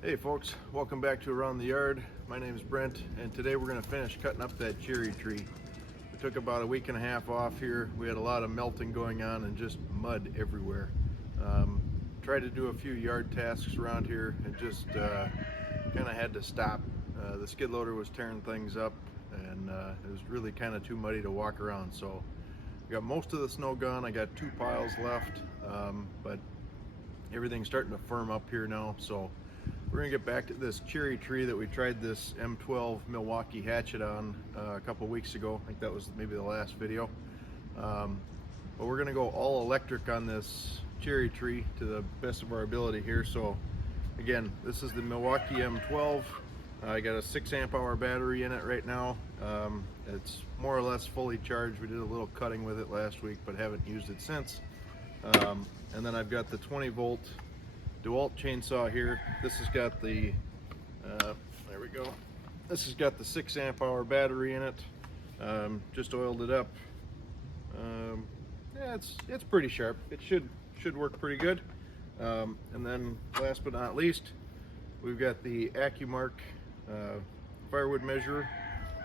Hey folks, welcome back to Around the Yard. My name is Brent, and today we're going to finish cutting up that cherry tree. We took about a week and a half off here. We had a lot of melting going on and just mud everywhere. Tried to do a few yard tasks around here and just kind of had to stop. The skid loader was tearing things up, and it was really kind of too muddy to walk around. So we got most of the snow gone. I got 2 piles left, but everything's starting to firm up here now. So we're gonna get back to this cherry tree that we tried this M12 Milwaukee hatchet on a couple weeks ago. I think that was maybe the last video. But we're gonna go all electric on this cherry tree to the best of our ability here. So again, this is the Milwaukee M12. I got a 6 amp hour battery in it right now. It's more or less fully charged. We did a little cutting with it last week, but haven't used it since. And then I've got the 20 volt Dewalt chainsaw here. This has got the there we go. This has got the 6 amp hour battery in it. Just oiled it up. Yeah, it's pretty sharp. It should work pretty good. And then last but not least, we've got the AccuMark firewood measurer.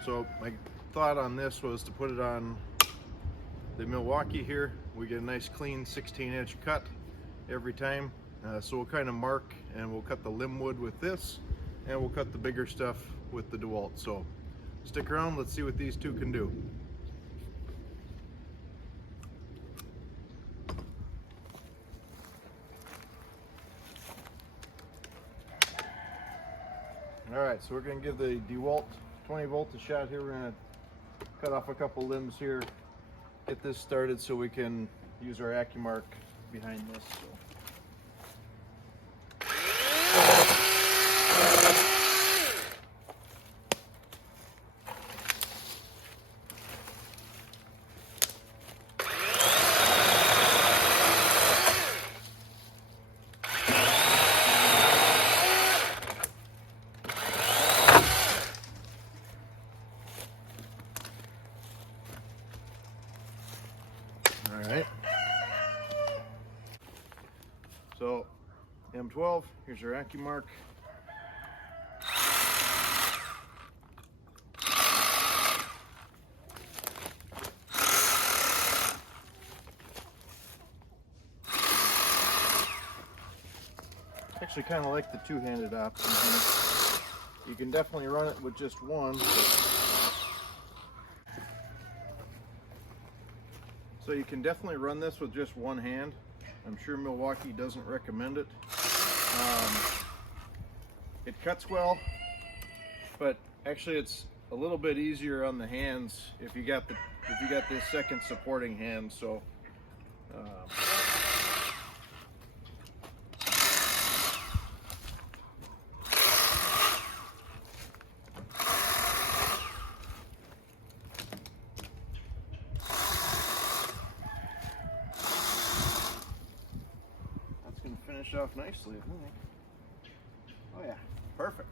So my thought on this was to put it on the Milwaukee here. We get a nice clean 16-inch cut every time. So we'll kind of mark, and we'll cut the limb wood with this, and we'll cut the bigger stuff with the Dewalt. So stick around, let's see what these two can do. Alright, so we're going to give the Dewalt 20 volt a shot here. We're going to cut off a couple limbs here, get this started so we can use our AccuMark behind this. So. Alright, so M12, here's our AccuMark. Actually kind of like the two-handed option here. You can definitely run it with just one. So you can definitely run this with just one hand. I'm sure Milwaukee doesn't recommend it. It cuts well, but actually it's a little bit easier on the hands if you got this second supporting hand. So finish off nicely, I think. Oh yeah, perfect.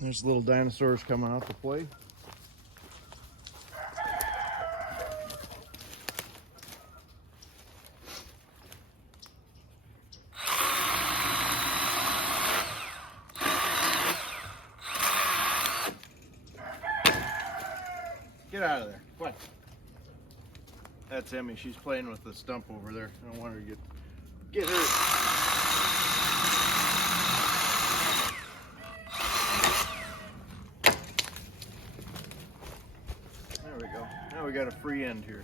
There's little dinosaurs coming out to play. Get out of there. What? That's Emmy. She's playing with the stump over there. I don't want her to get hurt. There we go. Now we got a free end here.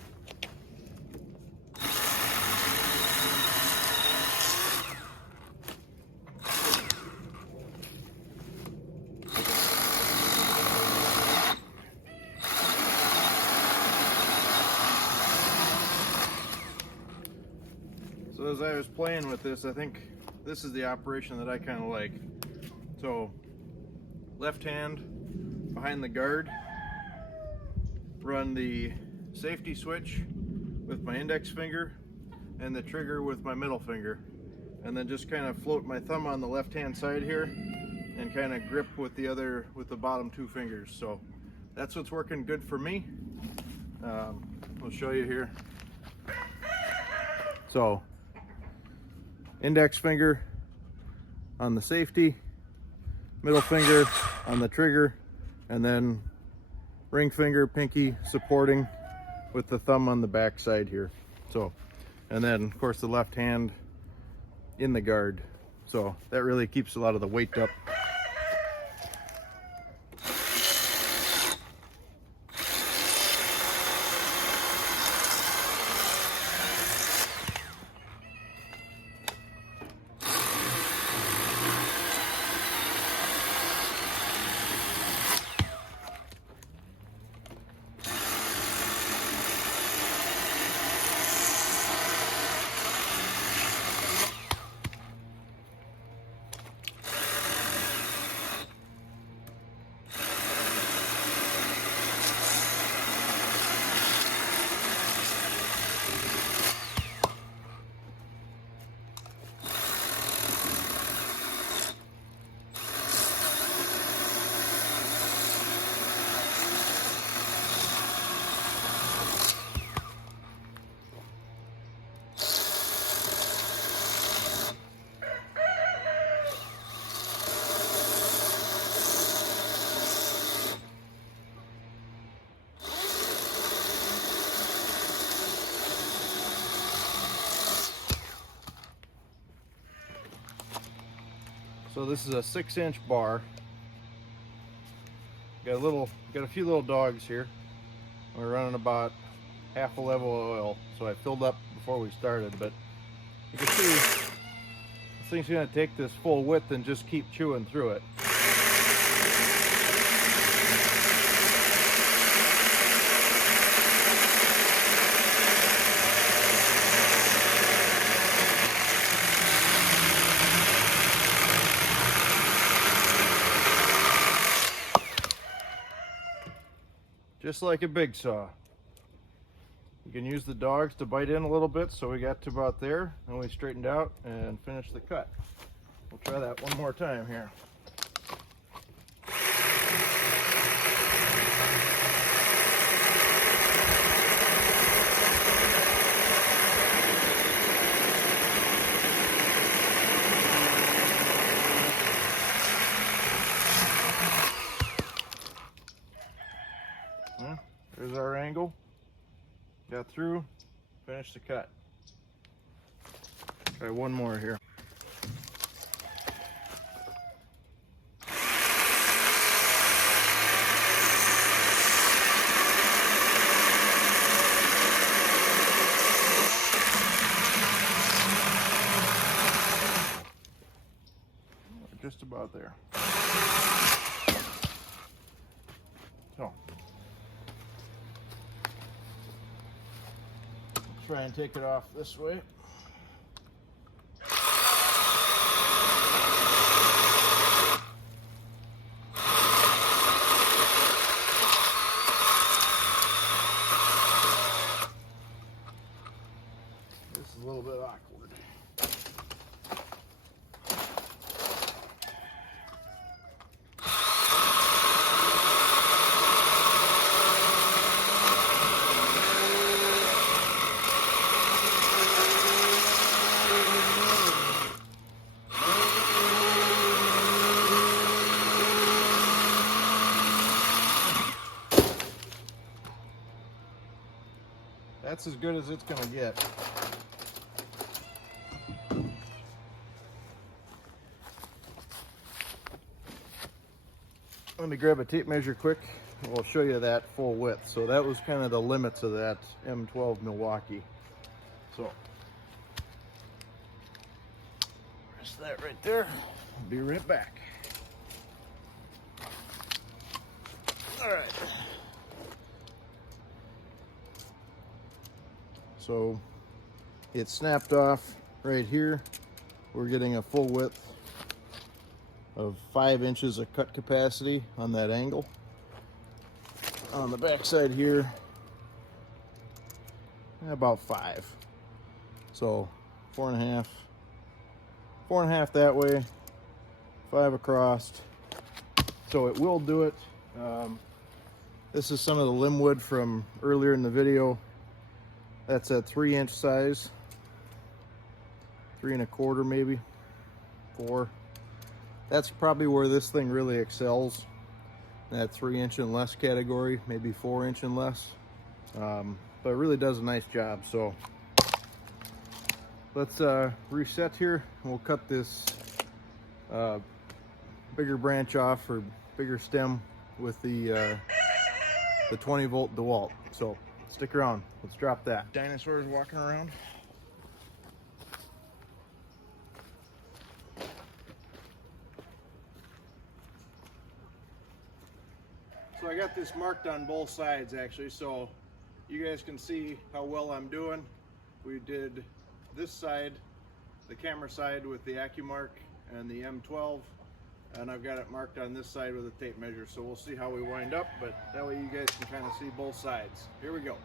So as I was playing with this, I think this is the operation that I kind of like. So left hand behind the guard, run the safety switch with my index finger and the trigger with my middle finger, and then just kind of float my thumb on the left hand side here and kind of grip with the bottom two fingers. So that's what's working good for me. I'll show you here. So index finger on the safety, middle finger on the trigger, and then ring finger, pinky supporting with the thumb on the back side here. So, and then of course the left hand in the guard. So that really keeps a lot of the weight up. So this is a 6-inch bar. Got a few little dogs here. We're running about half a level of oil, so I filled up before we started. But you can see this thing's gonna take this full width and just keep chewing through it. Just like a big saw. You can use the dogs to bite in a little bit, so we got to about there, and we straightened out and finished the cut. We'll try that one more time here. There's our angle. Got through, finished the cut. Try one more here. Just about there. So, try and take it off this way. This is a little bit awkward. That's as good as it's gonna get. Let me grab a tape measure quick. We'll show you that full width. So that was kind of the limits of that M12 Milwaukee. So rest that right there. I'll be right back. All right. So it snapped off right here, we're getting a full width of 5 inches of cut capacity on that angle. On the back side here, about 5. So 4.5 that way, 5 across. So it will do it. This is some of the limb wood from earlier in the video. That's a 3-inch size, 3.25 maybe, 4. That's probably where this thing really excels. That 3-inch and less category, maybe 4-inch and less. But it really does a nice job. So let's reset here, and we'll cut this bigger branch off, or bigger stem, with the 20-volt Dewalt. So stick around, let's drop that. Dinosaurs walking around. So I got this marked on both sides actually, so you guys can see how well I'm doing. We did this side, the camera side, with the AccuMark and the M12, and I've got it marked on this side with a tape measure. So we'll see how we wind up, but that way you guys can kind of see both sides. Here we go.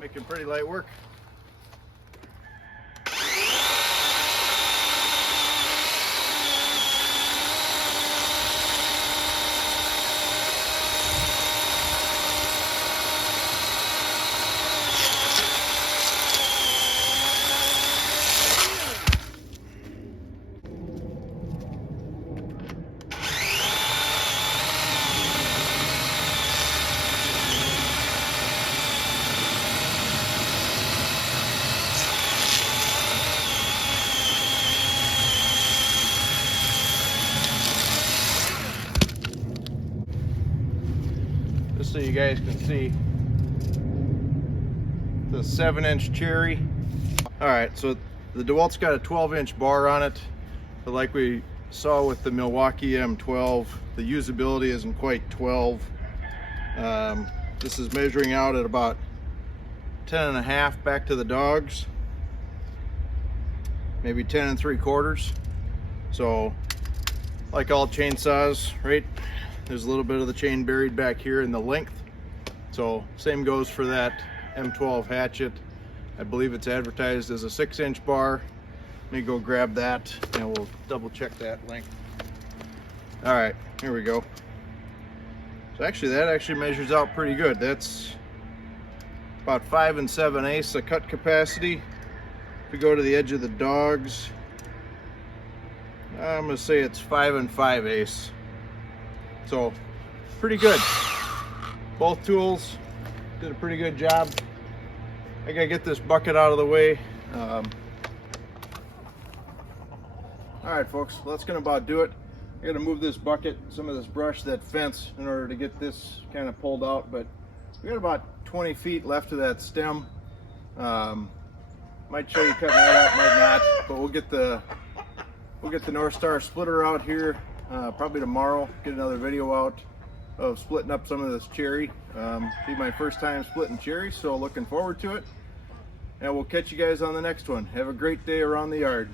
Making pretty light work. So you guys can see the 7-inch cherry. All right, so the Dewalt's got a 12-inch bar on it, but like we saw with the Milwaukee M12, the usability isn't quite 12. This is measuring out at about 10.5 back to the dogs, maybe 10.75. So like all chainsaws, right? There's a little bit of the chain buried back here in the length. So same goes for that M12 hatchet. I believe it's advertised as a 6-inch bar. Let me go grab that and we'll double check that length. All right, here we go. So actually that actually measures out pretty good. That's about 5 7/8 of cut capacity. If we go to the edge of the dogs, I'm gonna say it's 5 5/8. So pretty good. Both tools did a pretty good job. I gotta get this bucket out of the way. All right, folks, well, that's gonna about do it. I got to move this bucket, some of this brush, that fence, in order to get this kind of pulled out. But we got about 20 feet left of that stem. Might show you cutting that out, might not. But we'll get the North Star splitter out here probably tomorrow. Get another video out of splitting up some of this cherry. Be my first time splitting cherry, so looking forward to it. And we'll catch you guys on the next one. Have a great day around the yard.